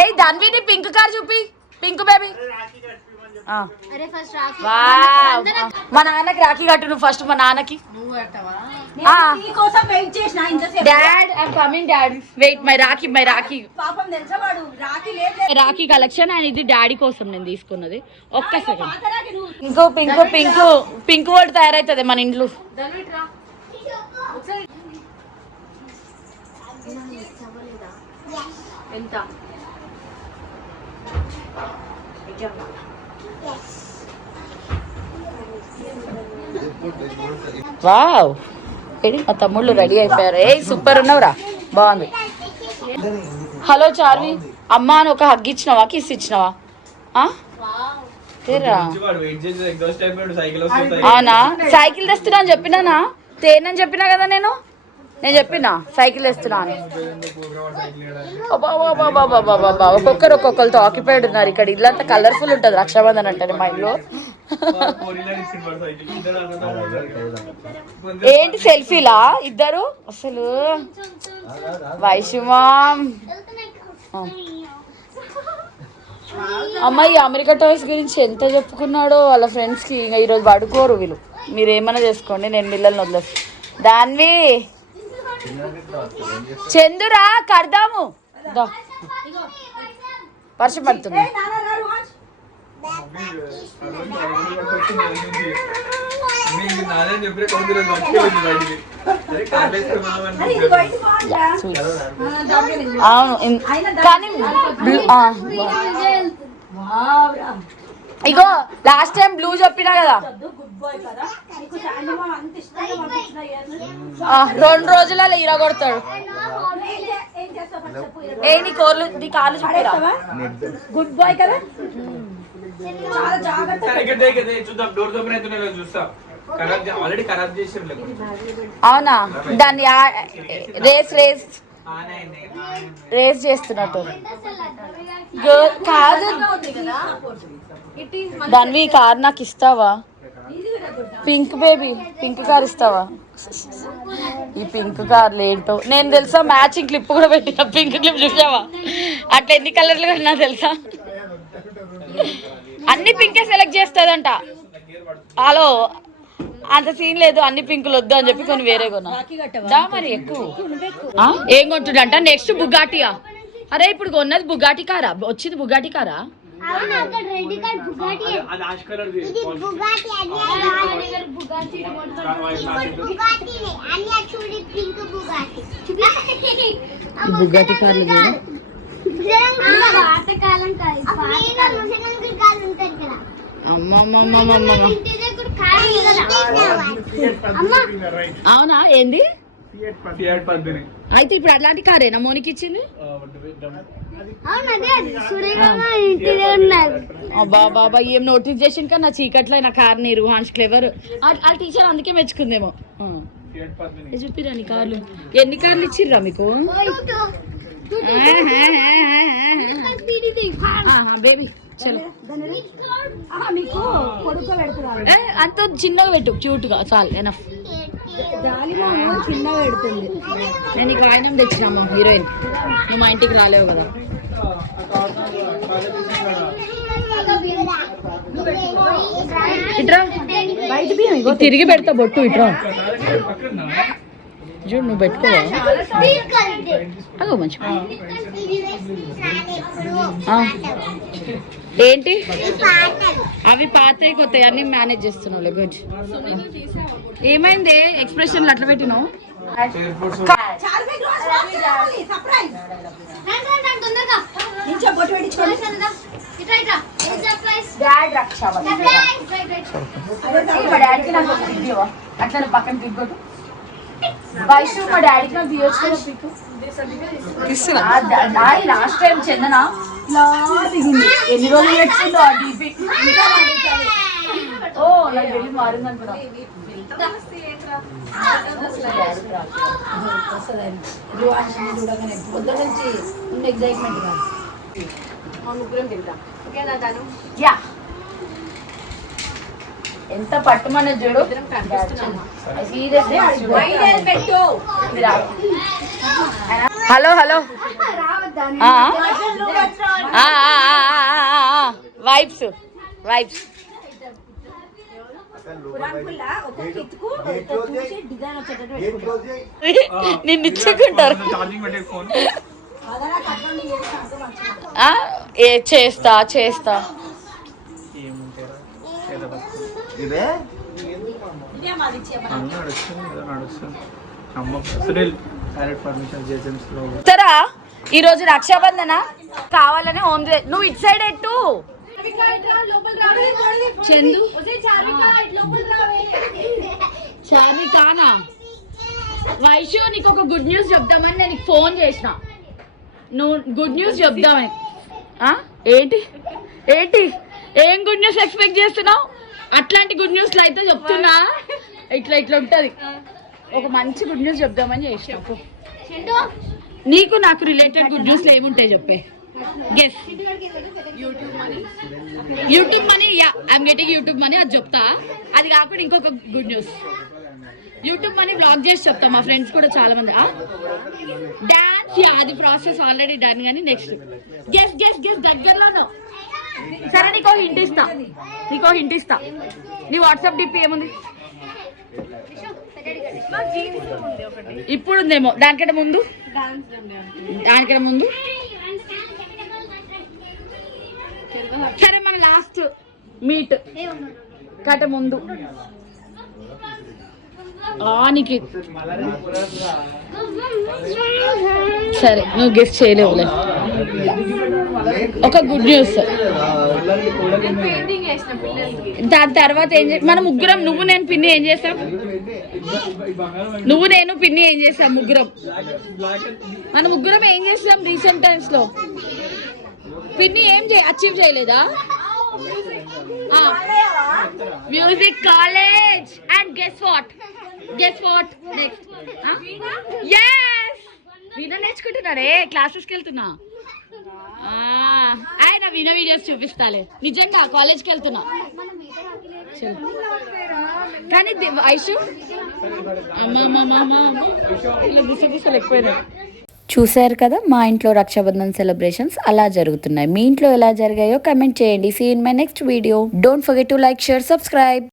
ఏ Danvi pink car చూపి, pink baby. మా నాన్నకి రాఖీ కట్టు నువ్వు ఫస్ట్. మా నాన్నకి dad I'm coming dad wait my rakhi rakhi collection and ఇది డాడీ కోసం నేను తీసుకున్నది. ఒక్క సెకండ్. ఇంకో పింక్ పింక్ పింక్ వర్డ్ తయారైతుంది మన ఇంట్లో. ఎంత వావ్, మా తమ్ముళ్ళు రెడీ అయిపోయారు. ఏ సూపర్ ఉన్నావురా, బాగుంది. హలో చార్వి, అమ్మ అని ఒక హగ్ ఇచ్చినావా, కిస్ ఇచ్చినావా? అవునా, సైకిల్ తెస్తున్నా అని చెప్పినానా? తేనని చెప్పినా కదా నేను చెప్పినా సైకిల్ తెస్తున్నా అని. ఒక్కొక్కరు ఒక్కొక్కరితో ఆక్యుపైడ్ ఉన్నారు ఇక్కడ. ఇల్లంతా కలర్ఫుల్ ఉంటుంది రక్షాబంధన్ అంటే మా ఇల్లు. ఏంటి సెల్ఫీలా ఇద్దరు అసలు? వైషుమాం అమ్మాయి అమెరికా టాయ్స్ గురించి ఎంత చెప్పుకున్నాడో వాళ్ళ ఫ్రెండ్స్కి. ఇంకా ఈరోజు పడుకోరు వీళ్ళు. మీరు ఏమైనా చేసుకోండి, నేను పిల్లల్ని వదిలేస్తాను. దాన్వి చందురా కడదాము, వర్షం పడుతుంది. అవును కానీ ఇగో లాస్ట్ టైం బ్లూ చెప్పినా కదా, 2 రోజులలో ఇరగొడతాడు. ఏ నీ కోర్లు నీ కాళ్ళు చూపిరా. గుడ్ బాయ్ కదా. అవునా, దాన్ని రేస్ చేస్తున్నట్టు కాదు. దాన్ని కార్ నాకు ఇస్తావా? పింక్ బేబీ, పింక్ కార్ ఇస్తావా? ఈ పింక్ కార్లు ఏంటో. నేను తెలుసా మ్యాచింగ్ క్లిప్ కూడా పెట్టిన. పింక్ క్లిప్ చూసావా? అట్లా ఎన్ని కలర్లు కన్నా తెలుసా? అన్ని పింకే సెలెక్ట్ చేస్తుందంట. హలో, అంత సీన్ లేదు, అన్ని పింకులు వద్దు అని చెప్పి కొన్ని వేరే కొన్నా. మరి ఎక్కువ ఏం కొంటుండంట? నెక్స్ట్ బుగాటియా? అరే ఇప్పుడు కొన్నది బుగాటి కారా? వచ్చింది బుగాటి కారా? బుగాటి కార్లు అవునా? ఏంది అయితే ఇప్పుడు అట్లాంటి కారేనా మోనికి ఇచ్చింది? బాబా ఏం నోటీస్ చేసిన కన్నా చీకట్లో నా కార్ ని రుహాన్స్ క్లెవర్. ఆ టీచర్ అందుకే మెచ్చుకుందేమో. చూపిరా నీ కార్లు. ఎన్ని కార్లు ఇచ్చిర్రా మీకు? బేబీ అంత చిన్నగా పెట్టు, క్యూట్ గా చాలు ఎనఫ్. చిన్నగా పెడుతుంది. నేను నీకు వాయినం తెచ్చినాము హీరోయిన్, నువ్వు మా ఇంటికి రాలేవు కదా. ఇట్రా తిరిగి పెడతా బొట్టు. ఇట్రా చూడు, నువ్వు పెట్టుకోవా? అగో మంచి ఏంటి అవి పాతే కొత్తాయి అన్ని మేనేజ్ చేస్తున్నావు. గుడ్. ఏమైంది ఎక్స్ప్రెషన్ అట్లా పెట్టినావు? అట్లా పక్కన పిగ్గొట్టు. వైషు మా డాడీకి నాకు తీయొచ్చు. లాస్ట్ టైం చందన ఇలా దిగింది. ఎన్ని రోజులు పెట్టిందో ఆ డీపీ. ఓ నాకు వెళ్ళి మారింది అనుకున్నా. చూడగానే పొద్దు నుంచి ఉన్న ఎగ్జైట్మెంట్ కాదు. ముగ్గురం తింటాం. యా ఎంత పట్టుమన్న చూడు. Hello hello vibes vibes. నిన్ను ఇచ్చుకుంటారు. చేస్తా చేస్తా. సరా ఈరోజు రక్షాబంధన కావాలనే హోమ్ నువ్వు ఇటు సైడ్ ఎట్టు చందు చారికానా వైషు నీకు ఒక గుడ్ న్యూస్ చెప్దామని నేను నీకు ఫోన్ చేసిన. నువ్వు గుడ్ న్యూస్ చెప్దామని. ఏంటి ఏంటి ఏం గుడ్ న్యూస్ ఎక్స్పెక్ట్ చేస్తున్నావు? అట్లాంటి గుడ్ న్యూస్లు అయితే చెప్తున్నా. ఇట్లా ఇట్లా ఉంటుంది. ఒక మంచి గుడ్ న్యూస్ చెప్దామని చేసిన. నీకు నాకు రిలేటెడ్ గుడ్ న్యూస్లు ఏముంటాయి చెప్పే. Guess. YouTube money. Yeah I'm getting YouTube money. అది చెప్తా. అది కాకుండా ఇంకొక good news. YouTube money blog చేసి చెప్తా. మా ఫ్రెండ్స్ కూడా చాలా మంది. డాన్స్. యా అది ప్రాసెస్ ఆల్రెడీ డన్. కానీ నెక్స్ట్ గెస్ గెస్ గెస్ దగ్గరలోనూ. సరే నీకో హింట్ ఇస్తా. నీ వాట్సాప్ డిపి ఏముంది? ఇప్పుడు ఉందేమో. దానికంటే ముందు సరే మన లాస్ట్ మీట్ కంటే ముందు నీకు సరే నువ్వు గెస్ట్ చేయలేవులే. ఒక గుడ్ న్యూస్. దాని తర్వాత ఏం మన ముగ్గురం నువ్వు నేను పిన్ని ఏం చేస్తాం? నువ్వు నేను పిన్ని ఏం చేస్తాం? ముగ్గురం మన ముగ్గురం ఏం చేస్తాం రీసెంట్ టైమ్స్ లో? పిన్ని ఏం అచీవ్ చేయలేదా? Music college. And guess what next? Veena నేర్చుకుంటున్నారే. క్లాసెస్కి వెళ్తున్నా. ఆయన వీణ వీడియోస్ చూపిస్తాలే. నిజంగా కాలేజ్కి వెళ్తున్నా. కానీ ఐషు ఎక్కువైనా. చూశారు కదా మా ఇంట్లో రక్షాబంధన్ సెలబ్రేషన్స్ అలా జరుగుతున్నాయి. మీ ఇంట్లో ఎలా జరిగాయో కమెంట్ చేయండి. See in my next video. Don't forget to like, share, subscribe.